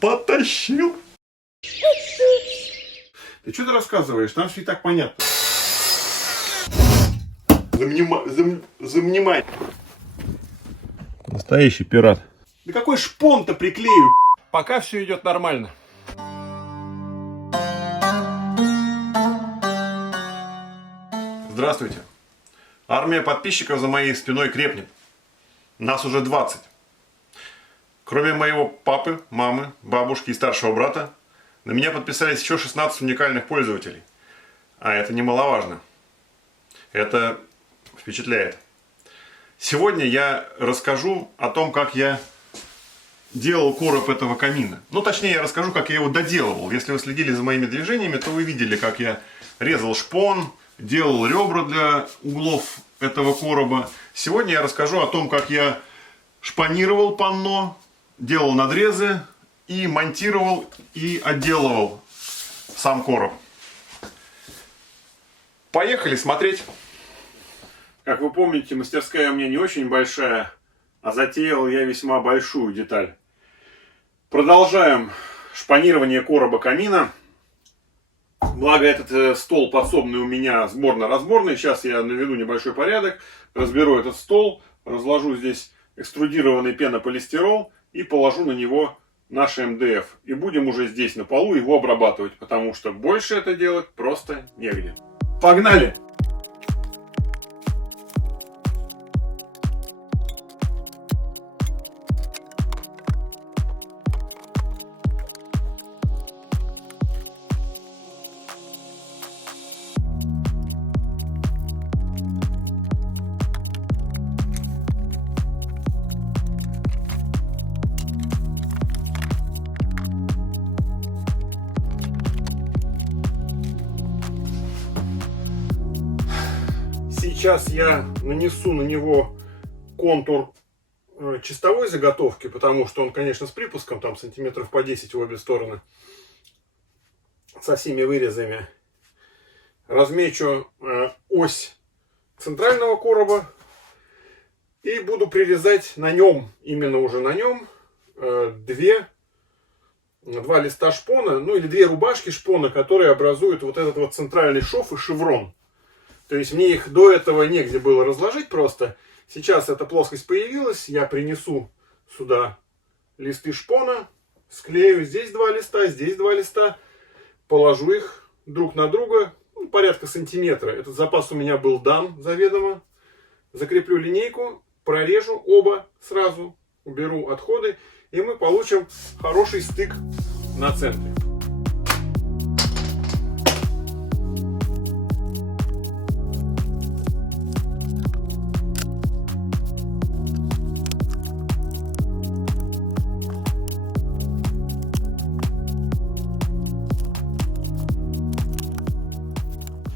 Потащил. Ты что ты рассказываешь? Там все и так понятно. Замнимай. Настоящий пират. Да какой шпон-то приклею? Пока все идет нормально. Здравствуйте. Армия подписчиков за моей спиной крепнет. Нас уже 20. Кроме моего папы, мамы, бабушки и старшего брата, на меня подписались еще 16 уникальных пользователей. А это немаловажно. Это впечатляет. Сегодня я расскажу о том, как я делал короб этого камина. Ну, точнее, я расскажу, как я его доделывал. Если вы следили за моими движениями, то вы видели, как я резал шпон, делал ребра для углов этого короба. Сегодня я расскажу о том, как я шпанировал панно, делал надрезы и монтировал и отделывал сам короб. Поехали смотреть. Как вы помните, мастерская у меня не очень большая, а затеял я весьма большую деталь. Продолжаем шпанирование короба камина. Благо этот стол подсобный у меня сборно-разборный. Сейчас я наведу небольшой порядок, разберу этот стол, разложу здесь экструдированный пенополистирол и положу на него наш МДФ. И будем уже здесь на полу его обрабатывать, потому что больше это делать просто негде. Погнали! Сейчас я нанесу на него контур чистовой заготовки, потому что он, конечно, с припуском, там сантиметров по 10 в обе стороны, со всеми вырезами. Размечу ось центрального короба и буду прирезать на нем, именно уже на нем, два листа шпона, ну или две рубашки шпона, которые образуют вот этот вот центральный шов и шеврон. То есть мне их до этого негде было разложить просто. Сейчас эта плоскость появилась. Я принесу сюда листы шпона, склею здесь два листа, здесь два листа. Положу их друг на друга, ну, порядка сантиметра. Этот запас у меня был дан заведомо. Закреплю линейку, прорежу оба сразу, уберу отходы. И мы получим хороший стык на центре.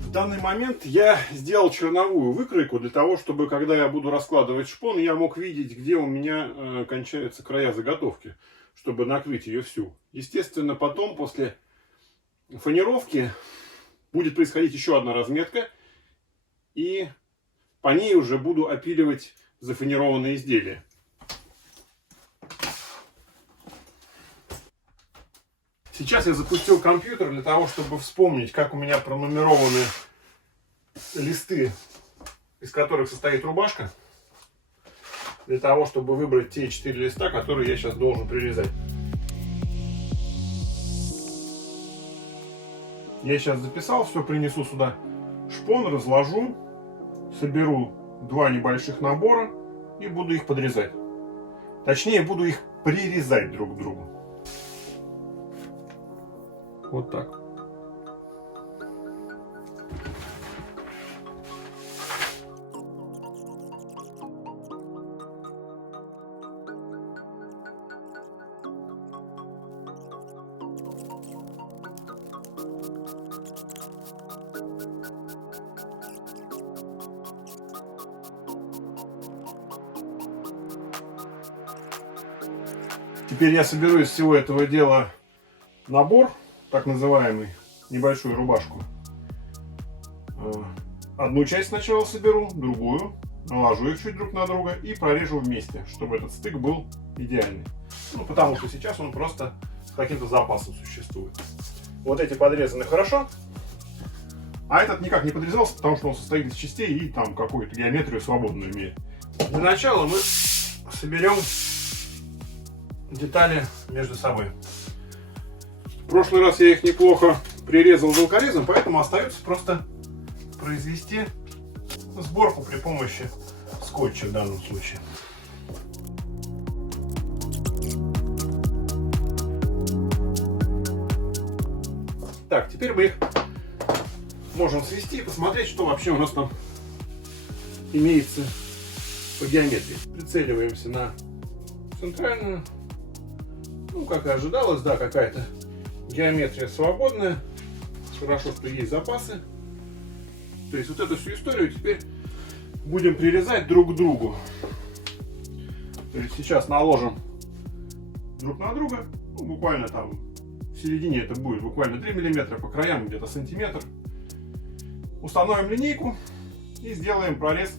В данный момент я сделал черновую выкройку для того, чтобы, когда я буду раскладывать шпон, я мог видеть, где у меня кончаются края заготовки, чтобы накрыть ее всю. Естественно, потом, после фанеровки, будет происходить еще одна разметка, и по ней уже буду опиливать зафанерованные изделия. Сейчас я запустил компьютер для того, чтобы вспомнить, как у меня пронумерованы листы, из которых состоит рубашка, для того, чтобы выбрать те 4 листа, которые я сейчас должен прирезать. Я сейчас записал, все принесу сюда шпон, разложу, соберу два небольших набора и буду их подрезать. Точнее, буду их прирезать друг к другу. Вот так. Теперь я соберу из всего этого дела набор, так называемый, небольшую рубашку. Одну часть сначала соберу, другую, наложу их чуть друг на друга и прорежу вместе, чтобы этот стык был идеальный. Ну, потому что сейчас он просто с каким-то запасом существует. Вот эти подрезаны хорошо, а этот никак не подрезался, потому что он состоит из частей и там какую-то геометрию свободную имеет. Для начала мы соберем детали между собой. В прошлый раз я их неплохо прирезал волкорезом, поэтому остается просто произвести сборку при помощи скотча в данном случае. Так, теперь мы их можем свести и посмотреть, что вообще у нас там имеется по геометрии. Прицеливаемся на центральную. Ну, как и ожидалось, да, какая-то геометрия свободная. Хорошо, что есть запасы. То есть вот эту всю историю теперь будем прирезать друг к другу. То есть сейчас наложим друг на друга, ну, буквально там в середине это будет буквально 3 мм, по краям где-то сантиметр. Установим линейку и сделаем прорез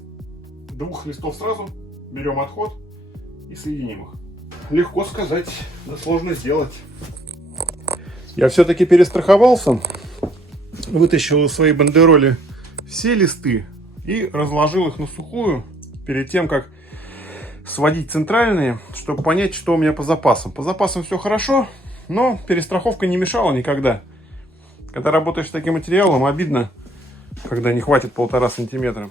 двух листов сразу. Берем отход и соединим их. Легко сказать, да сложно сделать. Я все-таки перестраховался, вытащил из своей бандероли все листы и разложил их на сухую перед тем, как сводить центральные, чтобы понять, что у меня по запасам. По запасам все хорошо, но перестраховка не мешала никогда. Когда работаешь с таким материалом, обидно, когда не хватит 1,5 сантиметра.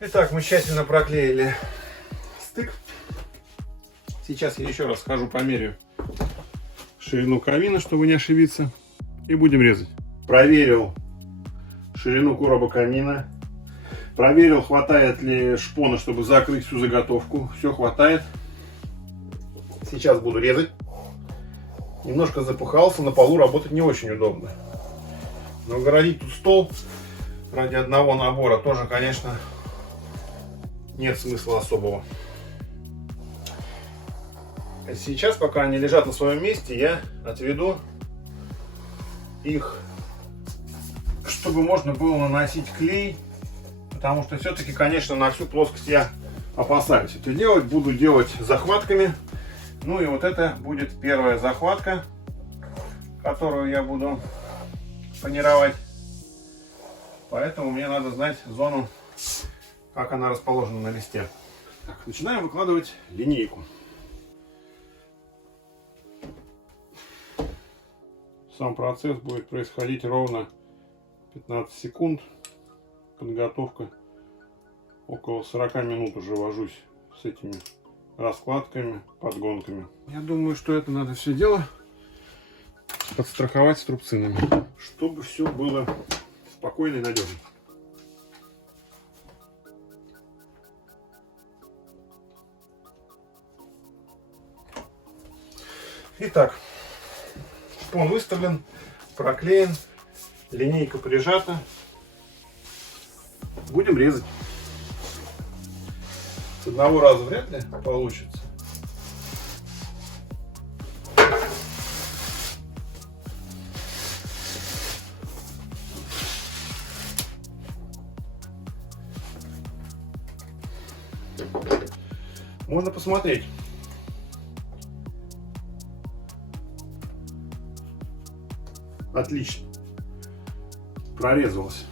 Итак, мы тщательно проклеили стык. Сейчас я еще раз схожу, померяю ширину камина, чтобы не ошибиться, и будем резать. Проверил ширину короба камина. Проверил, хватает ли шпона, чтобы закрыть всю заготовку. Все хватает. Сейчас буду резать. Немножко запыхался, на полу работать не очень удобно. Но городить тут стол ради одного набора тоже, конечно, нет смысла особого. Сейчас, пока они лежат на своем месте, я отведу их, чтобы можно было наносить клей, потому что все-таки, конечно, на всю плоскость я опасаюсь это делать. Буду делать захватками. Ну и вот это будет первая захватка, которую я буду панировать. Поэтому мне надо знать зону, как она расположена на листе. Так, начинаем выкладывать линейку. Сам процесс будет происходить ровно 15 секунд. Подготовка. Около 40 минут уже вожусь с этими раскладками, подгонками. Я думаю, что это надо все дело подстраховать струбцинами, чтобы все было спокойно и надежно. Итак, шпон выставлен, проклеен, линейка прижата. Будем резать. С одного раза вряд ли получится. Можно посмотреть. Отлично. Прорезалось.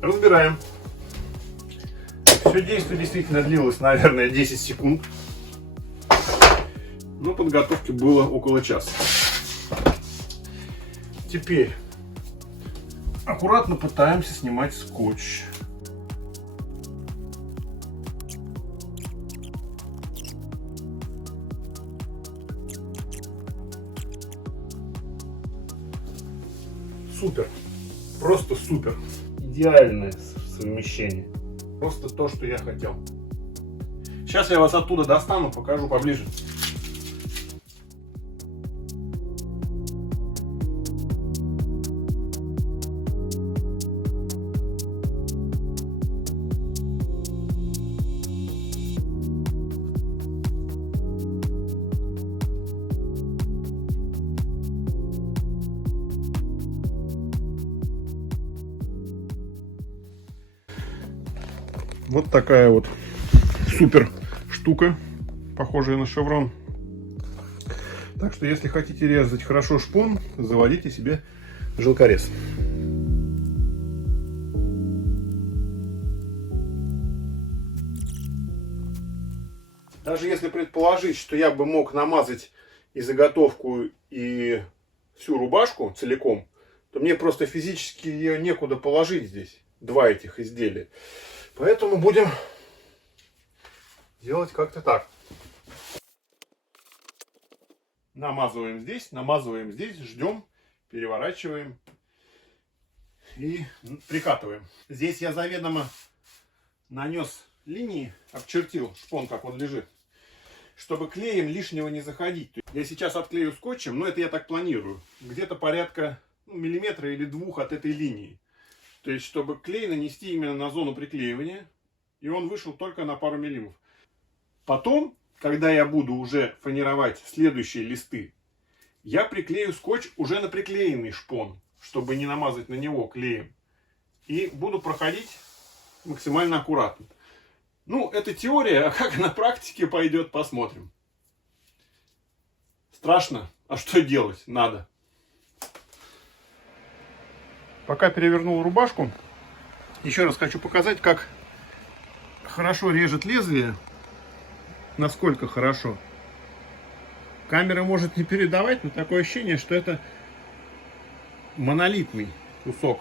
Разбираем. Все действие действительно длилось, наверное, 10 секунд. Но подготовки было около часа. Теперь аккуратно пытаемся снимать скотч. Супер. Просто супер. Идеальное совмещение. Просто то, что я хотел. Сейчас я вас оттуда достану, покажу поближе. Вот такая вот супер штука, похожая на шеврон. Так что, если хотите резать хорошо шпон, заводите себе жилкорез. Даже если предположить, что я бы мог намазать и заготовку, и всю рубашку целиком, то мне просто физически ее некуда положить здесь. Два этих изделия. Поэтому будем делать как-то так. Намазываем здесь, ждем, переворачиваем и прикатываем. Здесь я заведомо нанес линии, обчертил шпон, как он лежит, чтобы клеем лишнего не заходить. Я сейчас отклею скотчем, но это я так планирую, где-то порядка миллиметра или двух от этой линии. То есть, чтобы клей нанести именно на зону приклеивания, и он вышел только на пару миллиметров. Потом, когда я буду уже фанеровать следующие листы, я приклею скотч уже на приклеенный шпон, чтобы не намазать на него клеем. И буду проходить максимально аккуратно. Ну, это теория, а как на практике пойдет, посмотрим. Страшно, а что делать? Надо. Пока перевернул рубашку, еще раз хочу показать, как хорошо режет лезвие. Насколько хорошо. Камера может не передавать, но такое ощущение, что это монолитный кусок.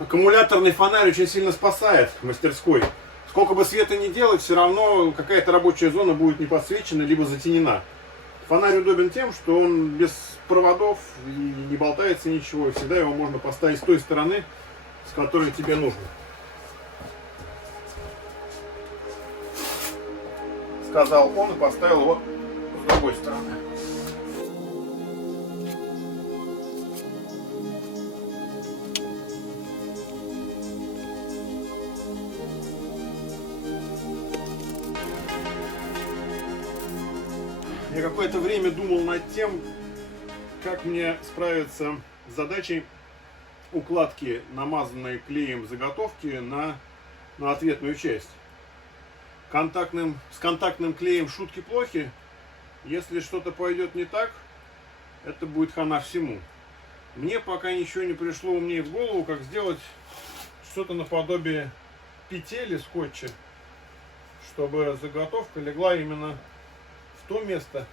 Аккумуляторный фонарь очень сильно спасает в мастерской. Сколько бы света ни делать, все равно какая-то рабочая зона будет не подсвечена, либо затенена. Фонарь удобен тем, что он без проводов и не болтается ничего. Всегда его можно поставить с той стороны, с которой тебе нужно. Сказал он и поставил его с другой стороны. Я какое-то время думал над тем, как мне справиться с задачей укладки намазанной клеем заготовки на ответную часть. С контактным клеем шутки плохи. Если что-то пойдет не так, это будет хана всему. Мне пока ничего не пришло умнее в голову, как сделать что-то наподобие петель из скотча, чтобы заготовка легла именно в то место,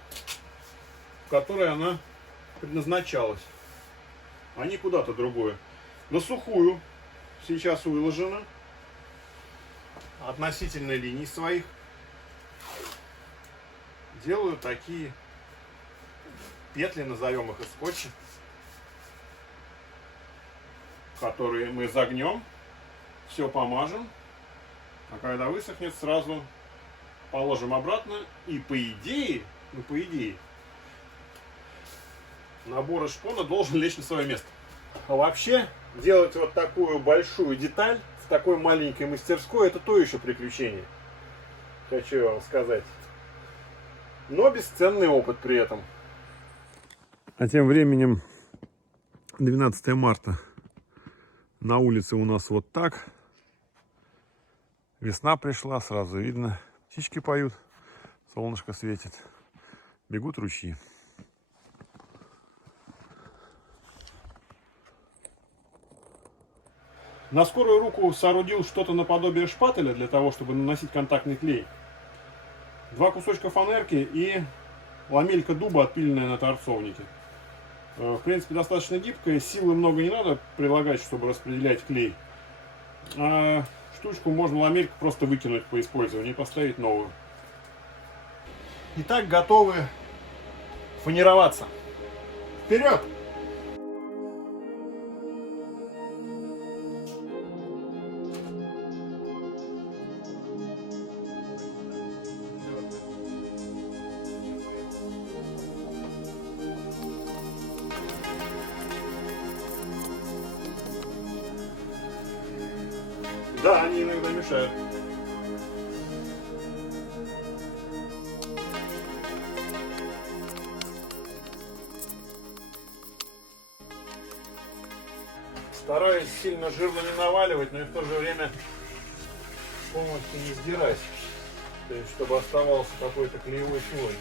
в которое она предназначалась, а не куда-то другое. На сухую сейчас выложено относительно линий своих. Делаю такие петли, назовем их из скотча, которые мы загнем, все помажем, а когда высохнет, сразу положим обратно, и по идее, набор из шпона должен лечь на свое место. А вообще, делать вот такую большую деталь в такой маленькой мастерской, это то еще приключение. Хочу вам сказать. Но бесценный опыт при этом. А тем временем 12 марта. На улице у нас вот так. Весна пришла, сразу видно. Птички поют, солнышко светит, бегут ручьи. На скорую руку соорудил что-то наподобие шпателя для того, чтобы наносить контактный клей. 2 кусочка фанерки и ламелька дуба, отпиленная на торцовнике. В принципе, достаточно гибкая, силы много не надо прилагать, чтобы распределять клей. А штучку можно ламельку просто выкинуть по использованию и поставить новую. Итак, готовы фанероваться. Вперед! Да, они иногда мешают. Стараюсь сильно жирно не наваливать, но и в то же время полностью не сдирать. То есть, чтобы оставался какой-то клеевой слой.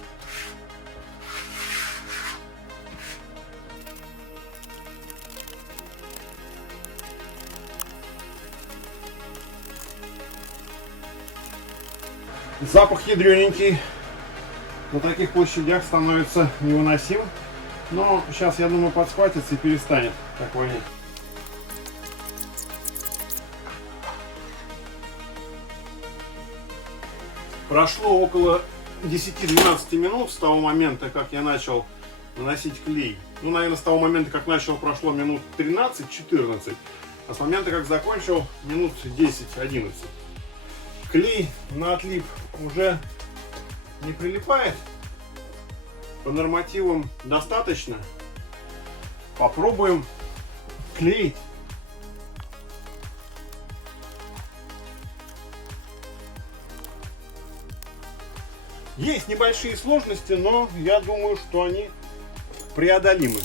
Запах ядрененький на таких площадях становится невыносим. Но сейчас, я думаю, подсхватится и перестанет так вонять. Прошло около 10-12 минут с того момента, как я начал наносить клей. Ну, наверное, с того момента, как начал, прошло минут 13-14. А с момента, как закончил, минут 10-11. Клей на отлип уже не прилипает. По нормативам достаточно. Попробуем клеить. Есть небольшие сложности, но я думаю, что они преодолимы.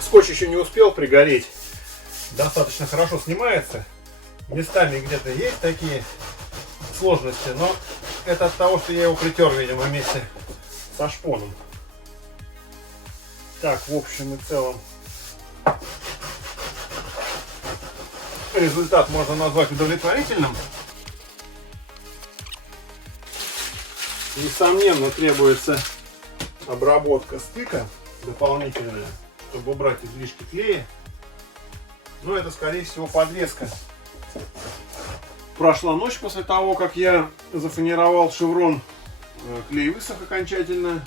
Скотч еще не успел пригореть. Достаточно хорошо снимается. Местами где-то есть такие сложности, но это от того, что я его притер, видимо, вместе со шпоном. Так, в общем и целом, результат можно назвать удовлетворительным. Несомненно, требуется обработка стыка дополнительная, чтобы убрать излишки клея. Но это, скорее всего, подвеска. Прошла ночь после того, как я зафанировал шеврон. Клей высох окончательно.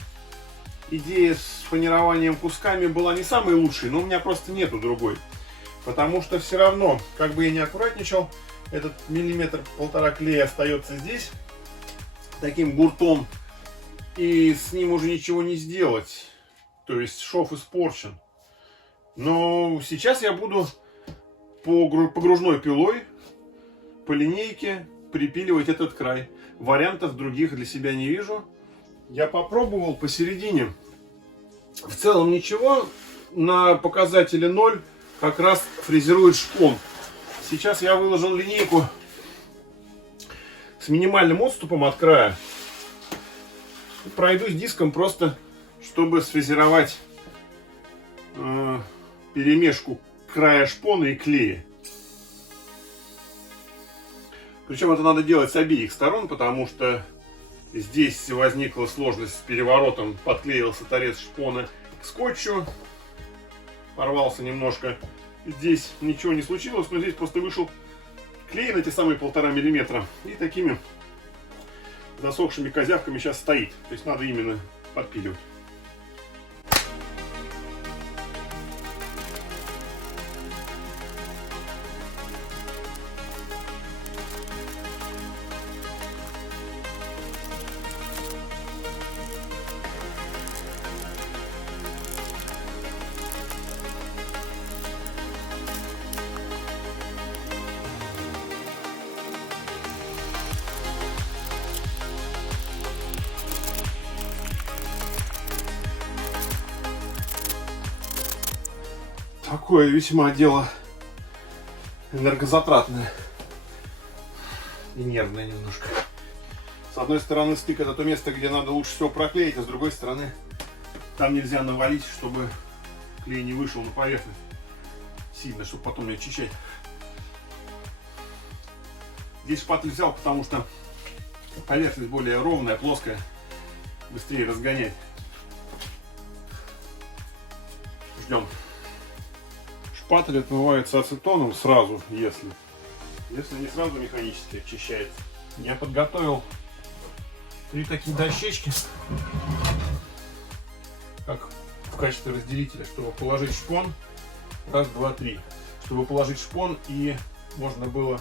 Идея с фанированием кусками была не самой лучшей, но у меня просто нету другой. Потому что все равно, как бы я не аккуратничал, этот миллиметр-полтора клея остается здесь, таким гуртом, и с ним уже ничего не сделать. То есть шов испорчен. Но сейчас я буду погружной пилой по линейке припиливать этот край. Вариантов других для себя не вижу. Я попробовал посередине. В целом ничего. На показателе 0 как раз фрезерует шпон. Сейчас я выложил линейку с минимальным отступом от края. Пройдусь диском просто, чтобы сфрезеровать перемешку края шпона и клея. Причем это надо делать с обеих сторон, потому что здесь возникла сложность с переворотом. Подклеился торец шпона к скотчу, порвался немножко. Здесь ничего не случилось, но здесь просто вышел клей на те самые 1,5 миллиметра. И такими засохшими козявками сейчас стоит. То есть надо именно подпиливать. Такое весьма дело энергозатратное и нервное немножко. С одной стороны, стык — это то место, где надо лучше всего проклеить, а с другой стороны, там нельзя навалить, чтобы клей не вышел на поверхность сильно, чтобы потом не очищать. Здесь шпатель взял, потому что поверхность более ровная, плоская, быстрее разгонять. Ждем. Шпатель отмывается ацетоном сразу, если не сразу, механически очищается. Я подготовил 3 такие дощечки, как в качестве разделителя, чтобы положить шпон. Раз, два, три. Чтобы положить шпон, и можно было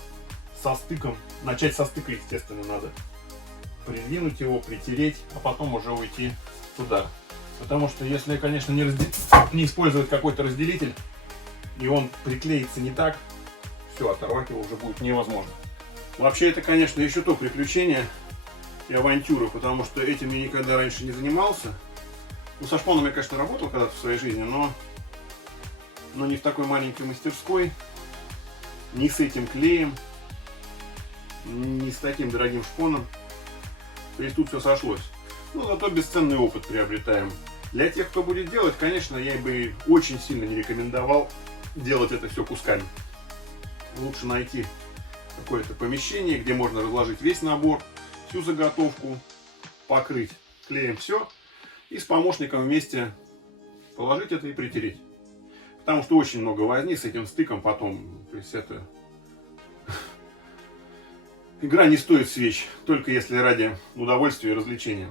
со стыком, начать со стыка, естественно, надо. Придвинуть его, притереть, а потом уже уйти туда. Потому что если, конечно, не использовать какой-то разделитель, и он приклеится не так, все, оторвать его уже будет невозможно. Вообще это, конечно, еще то приключение и авантюра, потому что этим я никогда раньше не занимался. Ну, со шпоном я, конечно, работал когда-то в своей жизни, но не в такой маленькой мастерской, не с этим клеем, не с таким дорогим шпоном. То есть тут все сошлось. Ну, зато бесценный опыт приобретаем. Для тех, кто будет делать, конечно, я бы очень сильно не рекомендовал делать это все кусками. Лучше найти какое-то помещение, где можно разложить весь набор, всю заготовку, покрыть клеем все и с помощником вместе положить это и притереть. Потому что очень много возни с этим стыком потом. То есть это... Игра не стоит свеч, только если ради удовольствия и развлечения.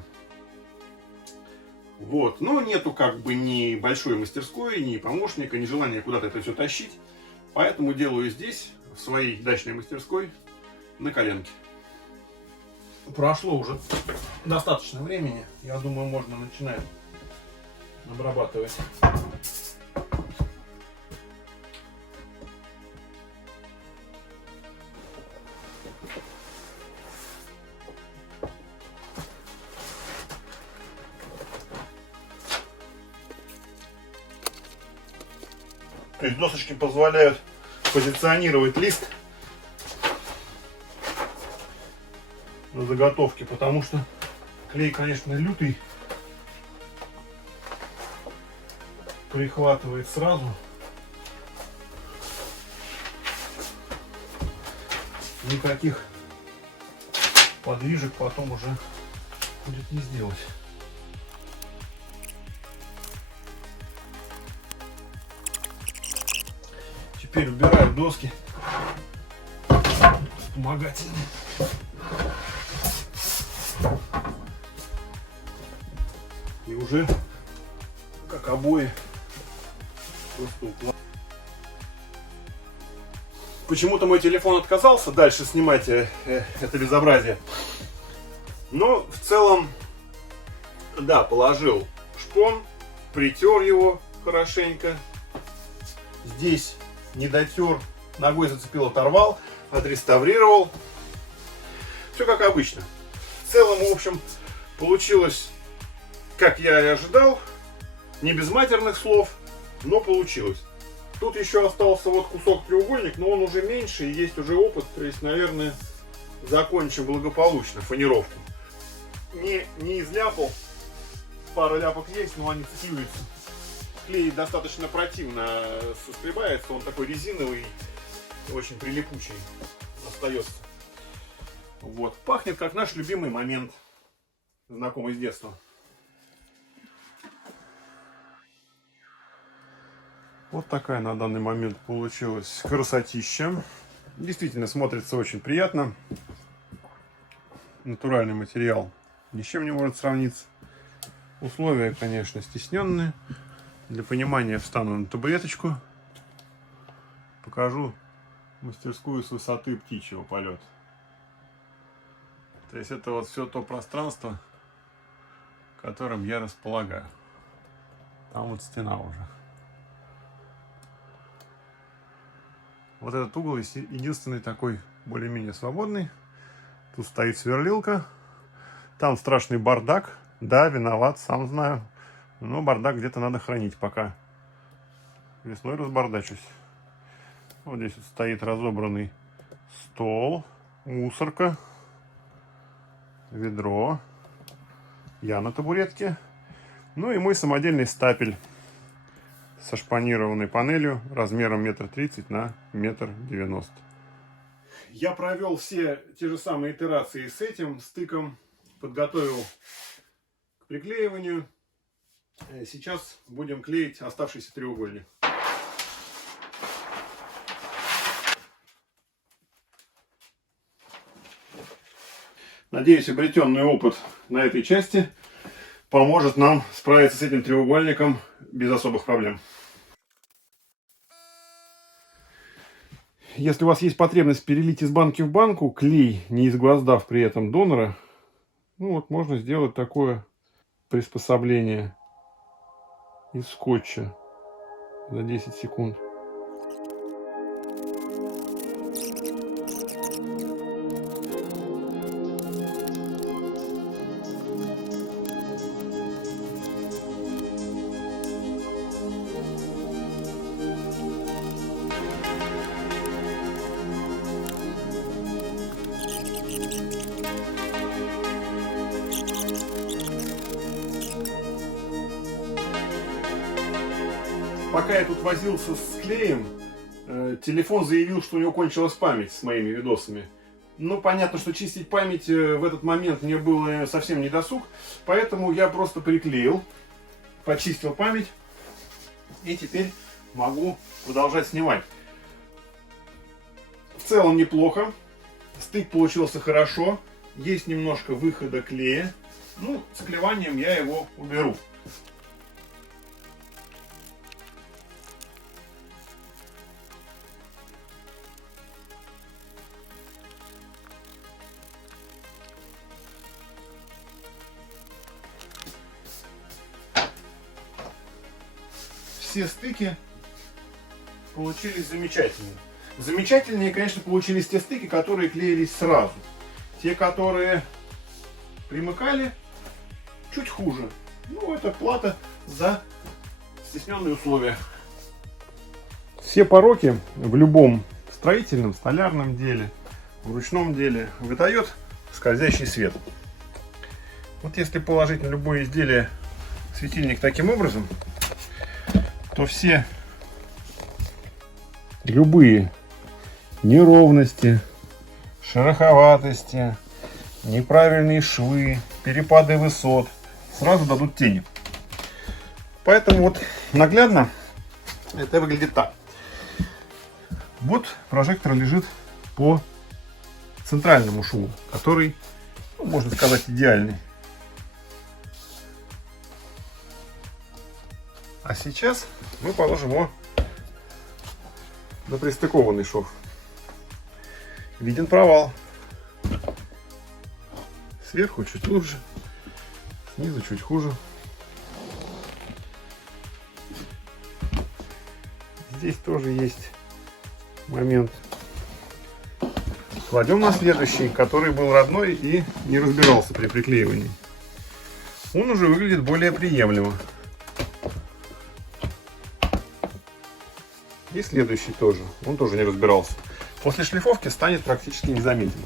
Вот. Но нету как бы ни большой мастерской, ни помощника, ни желания куда-то это все тащить. Поэтому делаю здесь, в своей дачной мастерской, на коленке. Прошло уже достаточно времени. Я думаю, можно начинать обрабатывать. То есть досочки позволяют позиционировать лист на заготовке, потому что клей, конечно, лютый, прихватывает сразу. Никаких подвижек потом уже будет не сделать. Теперь убираю доски вспомогательные. И уже как обои просто укладываю. Почему-то мой телефон отказался дальше снимать это безобразие. Но в целом, да, положил шпон, притер его хорошенько. Здесь не дотер, ногой зацепил, оторвал, отреставрировал. Все как обычно. В целом, в общем, получилось, как я и ожидал. Не без матерных слов, но получилось. Тут еще остался вот кусок треугольник, но он уже меньше и есть уже опыт. То есть, наверное, закончим благополучно фанеровку. Не изляпал. Пара ляпок есть, но они цепляются. Клей достаточно противно соскребается, он такой резиновый, очень прилипучий остается. Вот. Пахнет как наш любимый момент, знакомый с детства. Вот такая на данный момент получилась красотища. Действительно смотрится очень приятно. Натуральный материал ни с чем не может сравниться. Условия, конечно, стесненные. Для понимания встану на табуреточку. Покажу мастерскую с высоты птичьего полета. То есть это вот все то пространство, которым я располагаю. Там вот стена уже. Вот этот угол единственный такой более-менее свободный. Тут стоит сверлилка. Там страшный бардак. Да, виноват, сам знаю. Но бардак где-то надо хранить пока. Весной разбардачусь. Вот здесь вот стоит разобранный стол, мусорка, ведро, я на табуретке. Ну и мой самодельный стапель со шпанированной панелью размером 1,30 на 1,90 м. Я провел все те же самые итерации с этим стыком, подготовил к приклеиванию. Сейчас будем клеить оставшийся треугольник. Надеюсь, обретенный опыт на этой части поможет нам справиться с этим треугольником без особых проблем. Если у вас есть потребность перелить из банки в банку клей, не изгвоздав при этом донора, ну вот можно сделать такое приспособление. из скотча за 10 секунд. Пока я тут возился с клеем, телефон заявил, что у него кончилась память с моими видосами. Ну, понятно, что чистить память в этот момент мне было совсем не досуг, поэтому я просто приклеил, почистил память и теперь могу продолжать снимать. В целом неплохо, стык получился хорошо, есть немножко выхода клея, ну, с клеванием я его уберу. Все стыки получились замечательные. Замечательнее, конечно, получились те стыки, которые клеились сразу. Те, которые примыкали, чуть хуже. Ну, это плата за стесненные условия. Все пороки в любом строительном, столярном деле, в ручном деле выдает скользящий свет. Вот если положить на любое изделие светильник таким образом, то все любые неровности, шероховатости, неправильные швы, перепады высот сразу дадут тени. Поэтому вот наглядно это выглядит так. Вот прожектор лежит по центральному шву, который, ну, можно сказать, идеальный. А сейчас мы положим его на пристыкованный шов. Виден провал. Сверху чуть лучше, снизу чуть хуже. Здесь тоже есть момент. Кладем на следующий, который был родной и не разбирался при приклеивании. Он уже выглядит более приемлемо. И следующий тоже. Он тоже не разбирался. После шлифовки станет практически незаметен.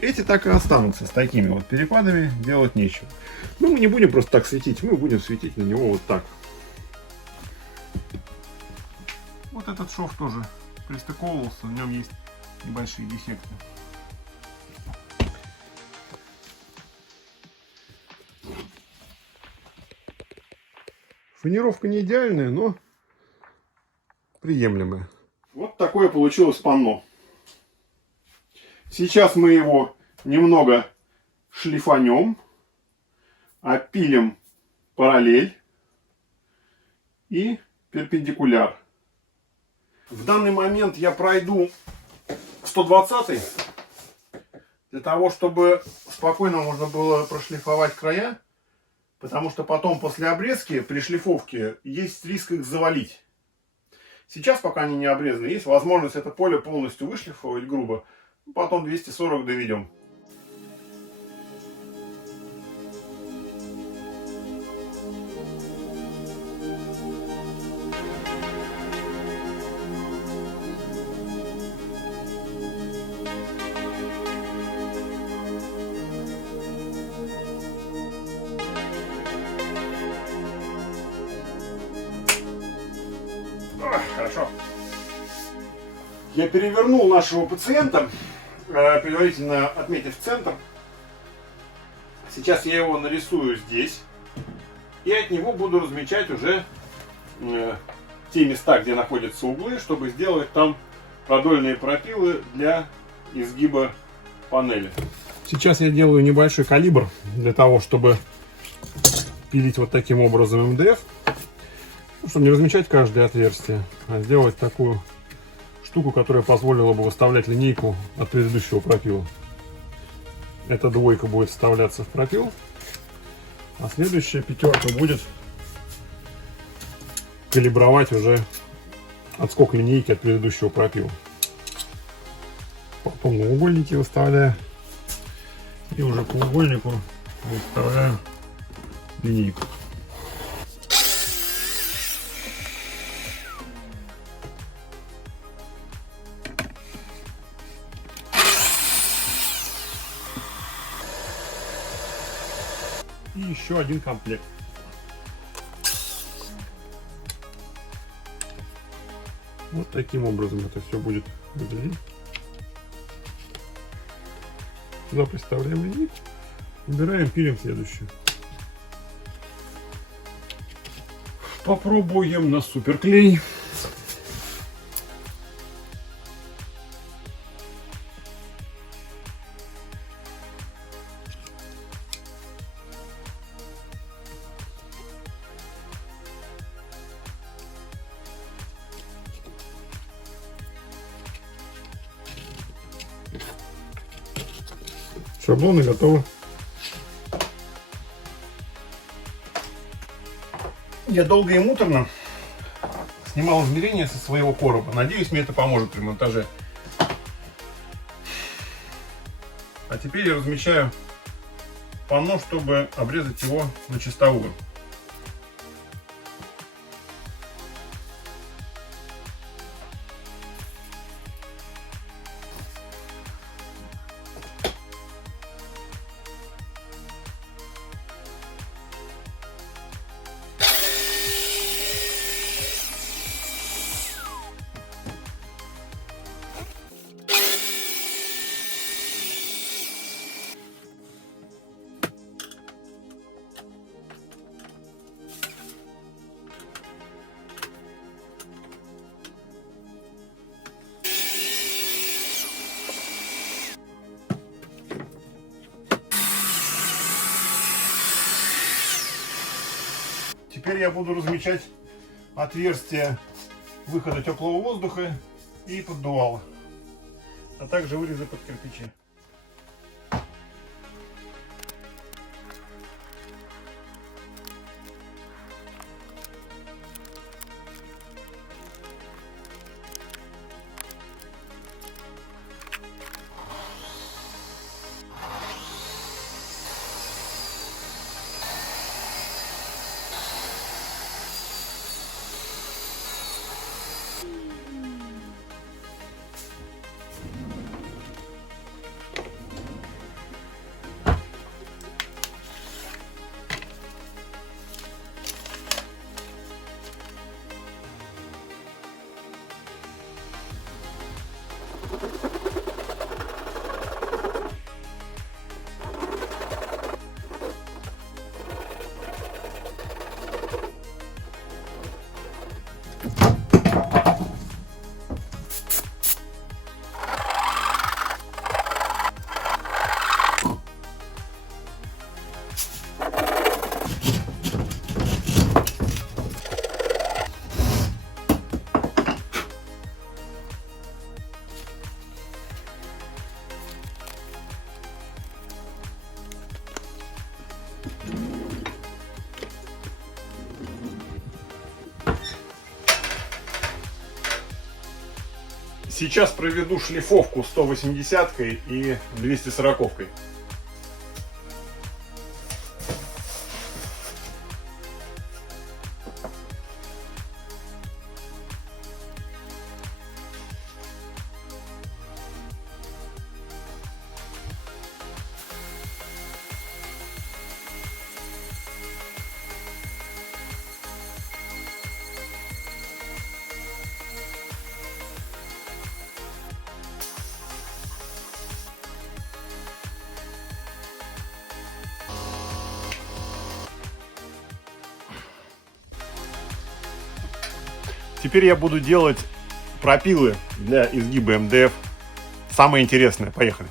Эти так и останутся с такими вот перепадами, делать нечего. Но мы не будем просто так светить, мы будем светить на него вот так. Вот этот шов тоже пристыковывался, в нем есть небольшие дефекты. Фанеровка не идеальная, но приемлемое. Вот такое получилось панно. Сейчас мы его немного шлифанем, опилим параллель и перпендикуляр. В данный момент я пройду 120 для того, чтобы спокойно можно было прошлифовать края, потому что потом после обрезки при шлифовке есть риск их завалить. Сейчас, пока они не обрезаны, есть возможность это поле полностью вышлифовать грубо. Потом 240 доведем. Хорошо. Я перевернул нашего пациента, предварительно отметив центр. Сейчас я его нарисую здесь. И от него буду размечать уже те места, где находятся углы, чтобы сделать там продольные пропилы для изгиба панели. Сейчас я делаю небольшой калибр для того, чтобы пилить вот таким образом МДФ. Чтобы не размечать каждое отверстие, а сделать такую штуку, которая позволила бы выставлять линейку от предыдущего пропила. Эта двойка будет вставляться в пропил, а следующая пятерка будет калибровать уже отскок линейки от предыдущего пропила. Потом на угольники выставляю. И уже по угольнику выставляю линейку. И еще один комплект. Вот таким образом это все будет выглядеть. Сюда представляем линейку, убираем, пилим следующую. Попробуем на суперклей. Шаблоны готовы. Я долго и муторно снимал измерения со своего короба. Надеюсь, мне это поможет при монтаже. А теперь я размещаю панно, чтобы обрезать его на чистовую. Теперь я буду размечать отверстие выхода теплого воздуха и поддувала, а также вырезы под кирпичи. Сейчас проведу шлифовку 180-кой и 240-кой. Теперь я буду делать пропилы для изгиба МДФ. Самое интересное. Поехали.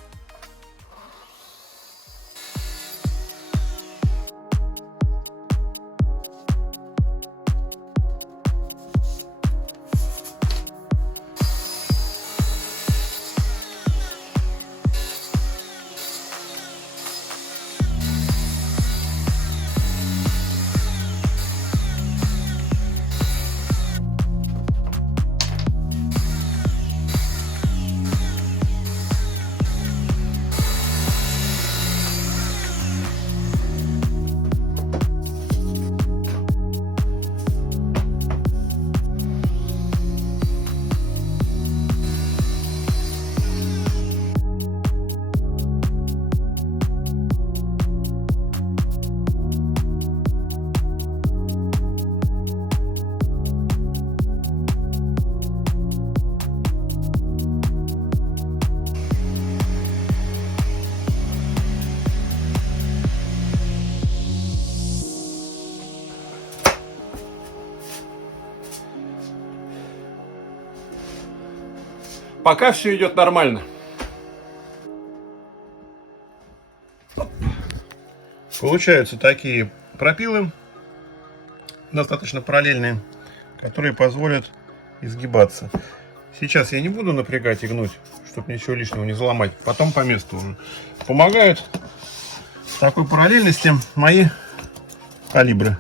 Пока все идет нормально. Получаются такие пропилы, достаточно параллельные, которые позволят изгибаться. Сейчас я не буду напрягать и гнуть, чтобы ничего лишнего не заломать. Потом по месту уже. Помогают в такой параллельности мои калибры,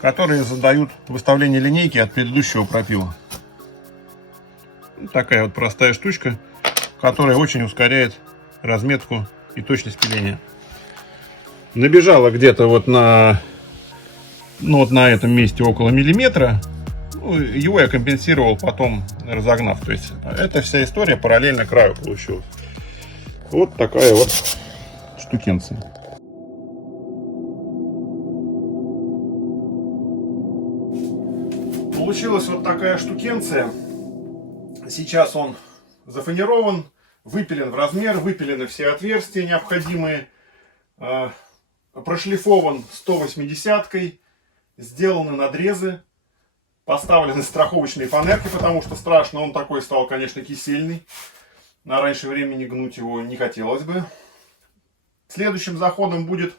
которые задают выставление линейки от предыдущего пропила. Такая вот простая штучка, которая очень ускоряет разметку и точность пиления. Набежала где-то вот на этом месте около миллиметра. Ну, его я компенсировал потом, разогнав. То есть эта вся история параллельно краю получилась. Вот такая вот штукенция. Получилась вот такая штукенция. Сейчас он зафанерован, выпилен в размер, выпилены все отверстия необходимые, прошлифован 180-кой, сделаны надрезы, поставлены страховочные фанерки, потому что страшно, он такой стал, конечно, кисельный. На раньше времени гнуть его не хотелось бы. Следующим заходом будет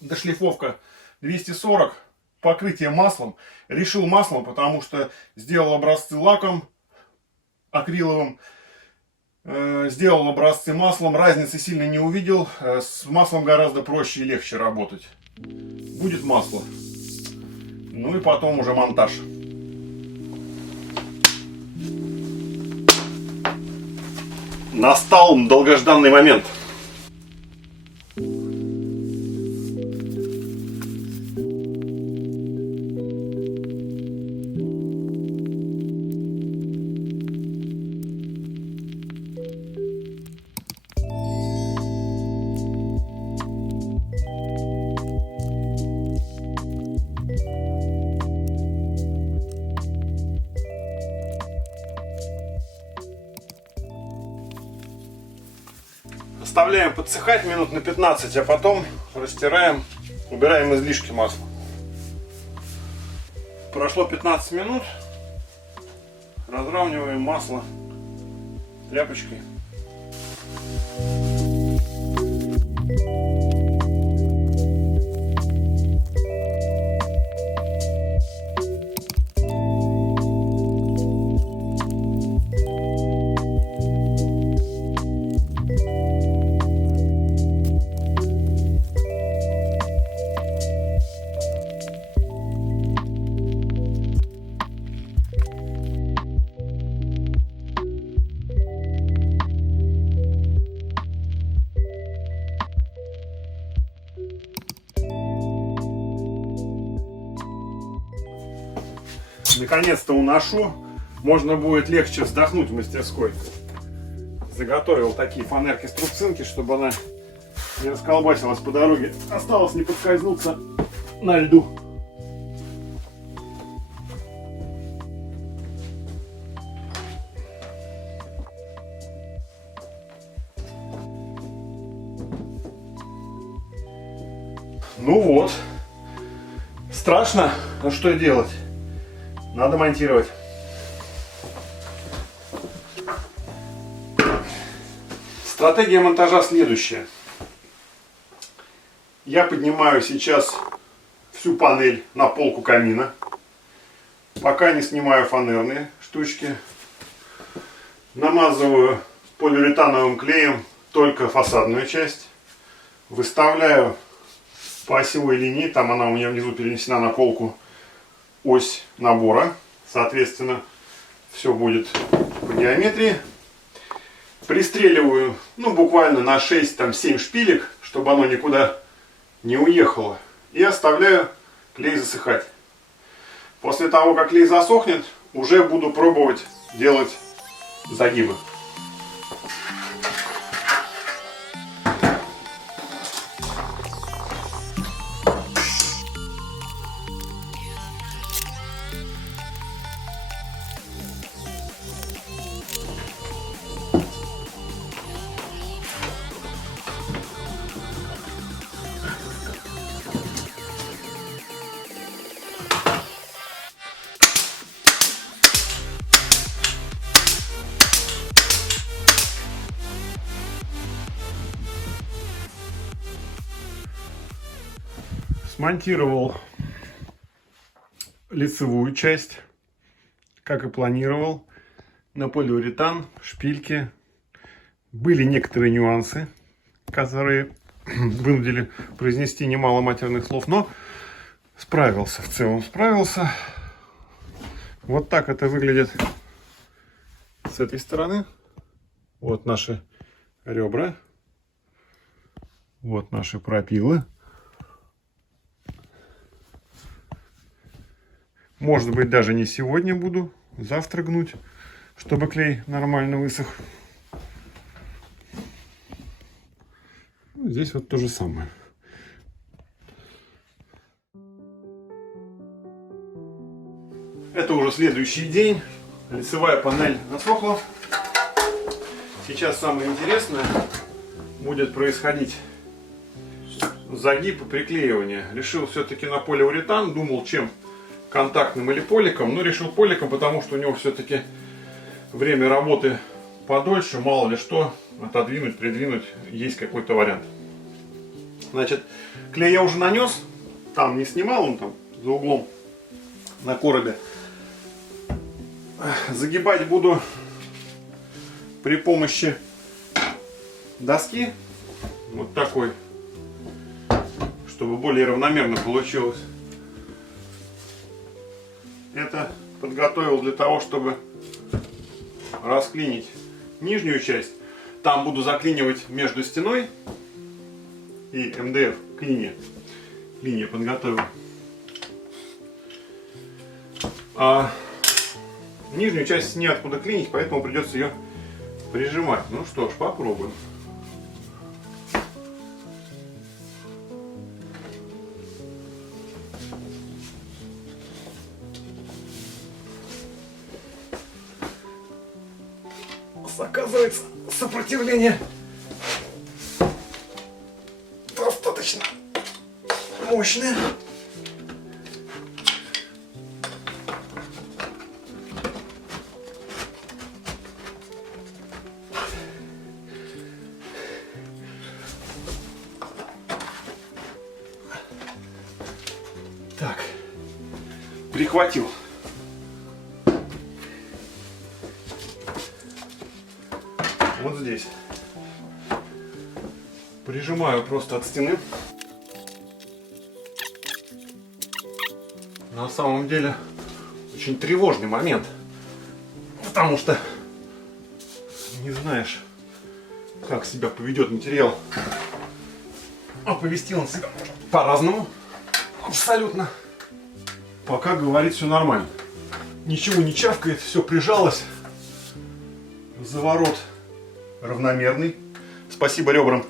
дошлифовка 240, покрытие маслом. Решил маслом, потому что сделал образцы лаком акриловым, сделал образцы маслом, разницы сильно не увидел. С маслом гораздо проще и легче работать. Будет масло. Ну и потом уже монтаж. Настал долгожданный момент. Оставляем подсыхать минут на 15, а потом растираем, убираем излишки масла. Прошло 15 минут. Разравниваем масло тряпочкой. Наконец-то уношу. Можно будет легче вздохнуть в мастерской. Заготовил такие фанерки струбцинки, чтобы она не расколбасилась по дороге. Осталось не подскользнуться на льду. Ну вот. Страшно, но что делать? Надо монтировать. Стратегия монтажа следующая. Я поднимаю сейчас всю панель на полку камина. Пока не снимаю фанерные штучки. Намазываю полиуретановым клеем только фасадную часть. Выставляю по осевой линии, там она у меня внизу перенесена на полку, ось набора. Соответственно, все будет по геометрии. Пристреливаю, ну, буквально на 6-7 шпилек, чтобы оно никуда не уехало. И оставляю клей засыхать. После того, как клей засохнет, уже буду пробовать делать загибы. Смонтировал лицевую часть, как и планировал, на полиуретан, шпильки. Были некоторые нюансы, которые вынудили произнести немало матерных слов, но справился, в целом справился. Вот так это выглядит с этой стороны. Вот наши ребра, вот наши пропилы. Может быть, даже не сегодня буду, завтра гнуть, чтобы клей нормально высох. Здесь вот то же самое. Это уже следующий день. Лицевая панель насохла. Сейчас самое интересное будет происходить загиб и приклеивание. Решил все-таки на полиуретан. Думал, чем контактным или поликом. Но решил поликом, потому что у него все-таки время работы подольше. Мало ли что, отодвинуть, придвинуть, есть какой-то вариант. Значит, клей я уже нанес. Там не снимал, он там за углом на коробе. Загибать буду при помощи доски. Вот такой, чтобы более равномерно получилось. Это подготовил для того, чтобы расклинить нижнюю часть. Там буду заклинивать между стеной и МДФ клинья. Линия подготовил. А нижнюю часть неоткуда клинить, поэтому придется ее прижимать. Ну что ж, попробуем. Оказывается, сопротивление достаточно мощное. Так, прихватил. Вот здесь. Прижимаю просто от стены. На самом деле очень тревожный момент. Потому что не знаешь, как себя поведет материал. А повести он себя по-разному. Абсолютно. Пока говорит все нормально. Ничего не чавкает, все прижалось. Заворот равномерный. Спасибо ребрам.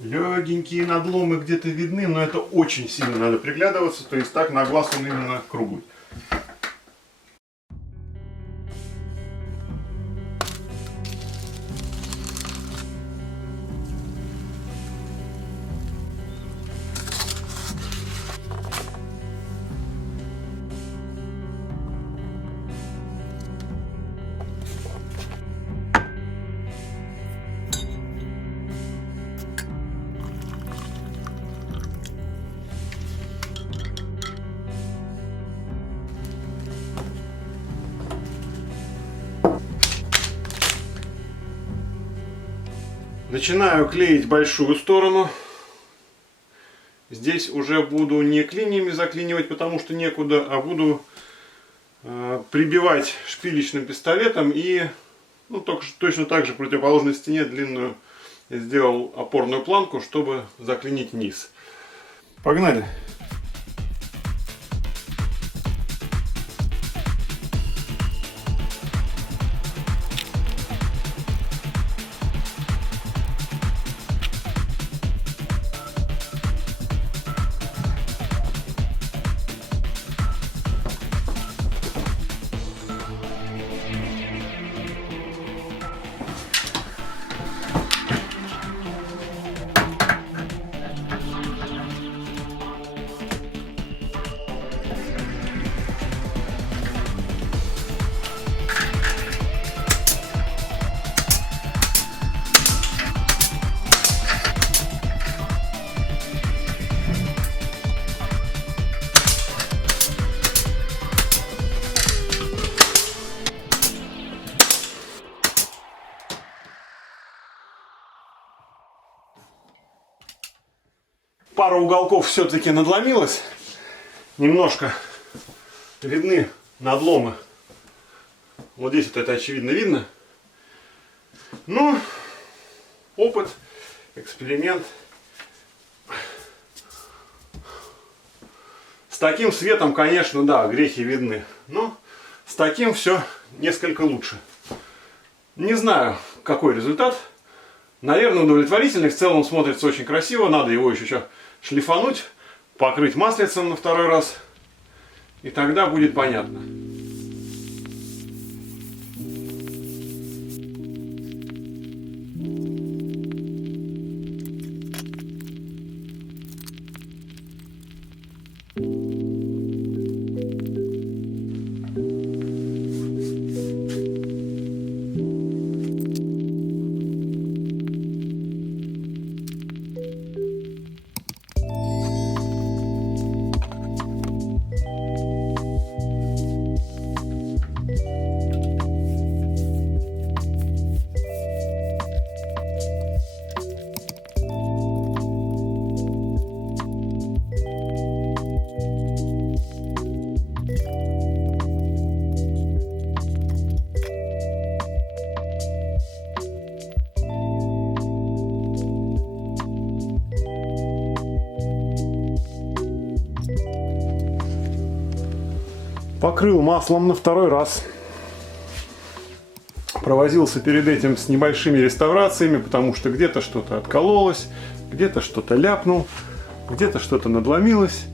Легенькие надломы где-то видны, но это очень сильно надо приглядываться. То есть так на глаз он именно круглый. Начинаю клеить большую сторону. Здесь уже буду не клиньями заклинивать, потому что некуда, а буду прибивать шпилечным пистолетом и точно так же в противоположной стене длинную сделал опорную планку, чтобы заклинить низ. Погнали! пара уголков все-таки надломилась. Немножко видны надломы. Вот здесь вот это очевидно видно. Ну, опыт, эксперимент. С таким светом, конечно, да, грехи видны. Но с таким все несколько лучше. Не знаю, какой результат. Наверное, удовлетворительный. В целом смотрится очень красиво. Надо его еще шлифануть, покрыть маслицем на второй раз. И тогда будет понятно. Покрыл маслом на второй раз. Провозился перед этим с небольшими реставрациями, потому что где-то что-то откололось, где-то что-то ляпнул, где-то что-то надломилось.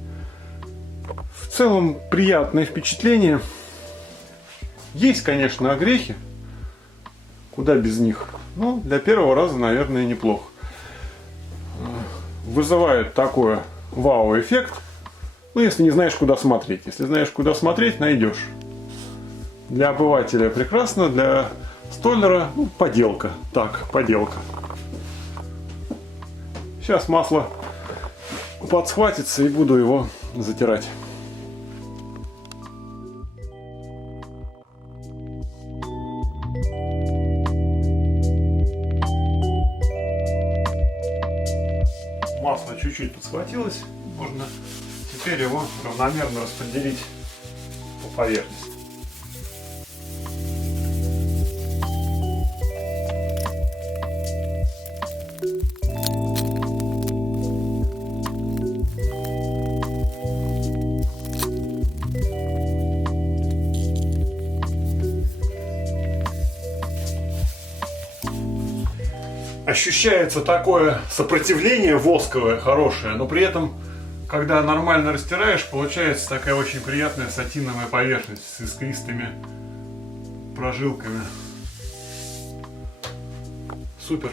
В целом приятное впечатление. Есть, конечно, огрехи, куда без них, но для первого раза, наверное, неплохо. Вызывает такой вау-эффект. Ну, если не знаешь, куда смотреть. Если знаешь, куда смотреть, найдешь. Для обывателя прекрасно, для столера, ну, поделка. Так, поделка. Сейчас масло подсхватится и буду его затирать. Масло чуть-чуть подсхватилось. Можно теперь его равномерно распределить по поверхности. Ощущается такое сопротивление восковое, хорошее, но при этом, когда нормально растираешь, получается такая очень приятная сатиновая поверхность с искристыми прожилками. Супер!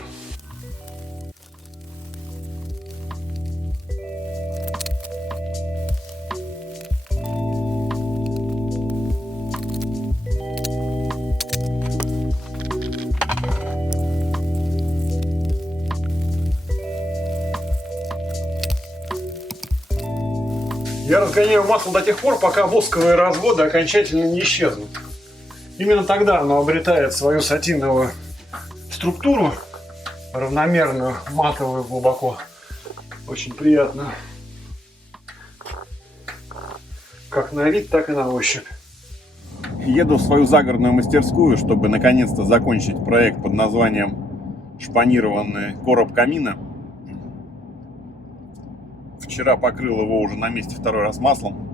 Я разгоняю масло до тех пор, пока восковые разводы окончательно не исчезнут. Именно тогда оно обретает свою сатиновую структуру, равномерную, матовую глубоко. Очень приятно. Как на вид, так и на ощупь. Еду в свою загородную мастерскую, чтобы наконец-то закончить проект под названием «Шпанированный короб камина». Вчера покрыл его уже на месте второй раз маслом.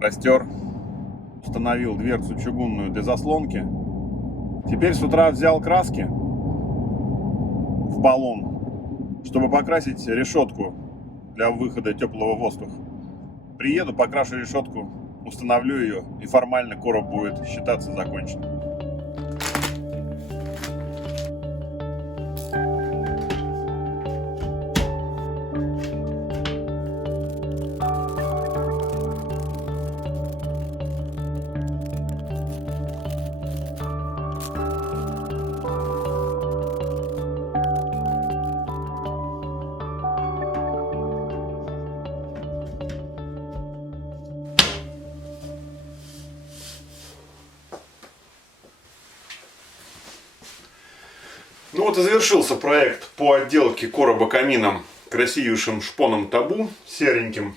Растер. Установил дверцу чугунную для заслонки. Теперь с утра взял краски в баллон, чтобы покрасить решетку для выхода теплого воздуха. Приеду, покрашу решетку, установлю ее, и формально короб будет считаться законченным. Ну вот и завершился проект по отделке короба камином красивейшим шпоном табу, сереньким.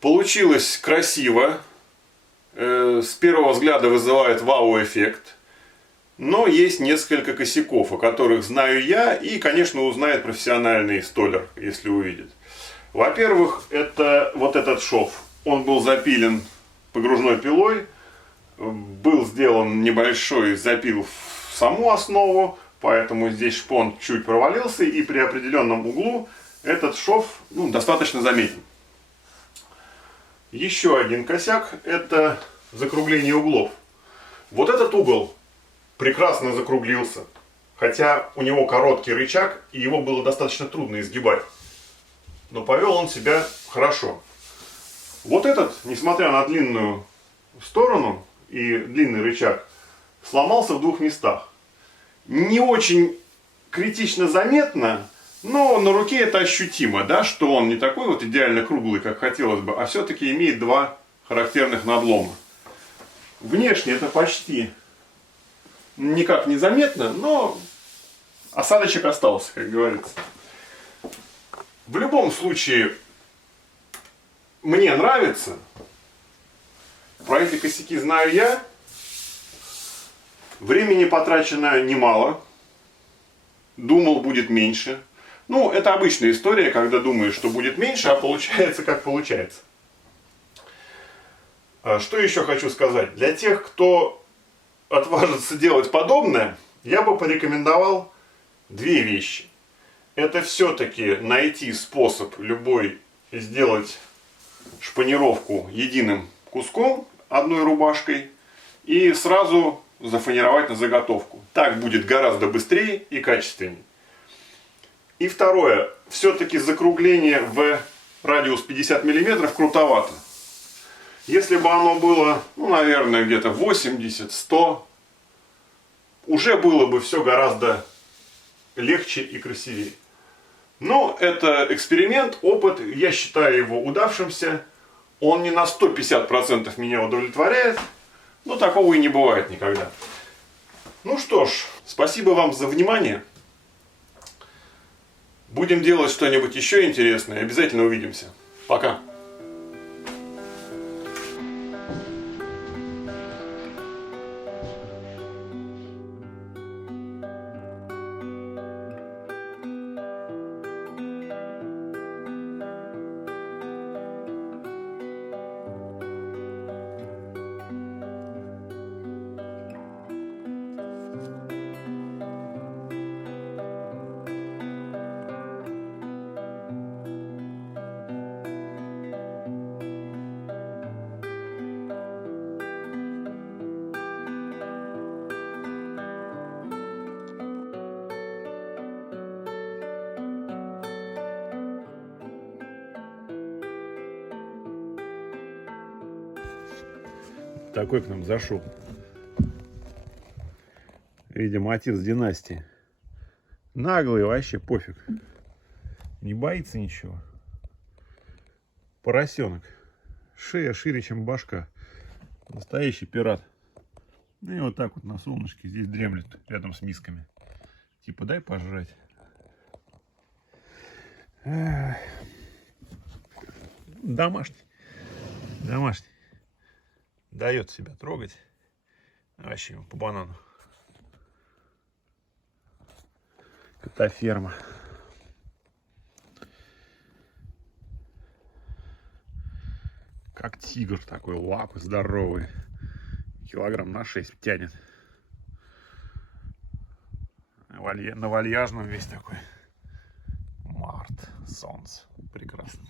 Получилось красиво. С первого взгляда вызывает вау-эффект. Но есть несколько косяков, о которых знаю я и, конечно, узнает профессиональный столер, если увидит. Во-первых, это вот этот шов. Он был запилен погружной пилой. Был сделан небольшой запил в саму основу, поэтому здесь шпон чуть провалился, и при определенном углу этот шов достаточно заметен. Еще один косяк – это закругление углов. Вот этот угол прекрасно закруглился, хотя у него короткий рычаг, и его было достаточно трудно изгибать. Но повел он себя хорошо. Вот этот, несмотря на длинную сторону и длинный рычаг, сломался в двух местах. Не очень критично заметно, но на руке это ощутимо, да, что он не такой вот идеально круглый, как хотелось бы, а все-таки имеет два характерных надлома. Внешне это почти никак не заметно, но осадочек остался, как говорится. В любом случае, мне нравится. Про эти косяки знаю я. Времени потрачено немало. Думал, будет меньше. Ну, это обычная история, когда думаешь, что будет меньше, а получается, как получается. Что еще хочу сказать? Для тех, кто отважится делать подобное, я бы порекомендовал две вещи. Это все-таки найти способ любой сделать шпанировку единым куском, одной рубашкой, и сразу зафанировать на заготовку. Так будет гораздо быстрее и качественнее. И второе, все-таки закругление в радиус 50 мм крутовато. Если бы оно было, наверное, где-то 80-100, уже было бы все гораздо легче и красивее. Но это эксперимент, опыт, я считаю его удавшимся. Он не на 150% меня удовлетворяет, но такого и не бывает никогда. Ну что ж, спасибо вам за внимание. Будем делать что-нибудь еще интересное, обязательно увидимся. Пока. Такой к нам зашел. Видимо, отец династии. Наглый, вообще пофиг. Не боится ничего. Поросенок. Шея шире, чем башка. Настоящий пират. Ну и вот так вот на солнышке здесь дремлет рядом с мисками. Типа дай пожрать. Домашний. Домашний. Дает себя трогать. Вообще по банану. Котоферма. Как тигр такой, лапы здоровый. Килограмм на 6 тянет. На вальяжном весь такой. Март, солнце. Прекрасно.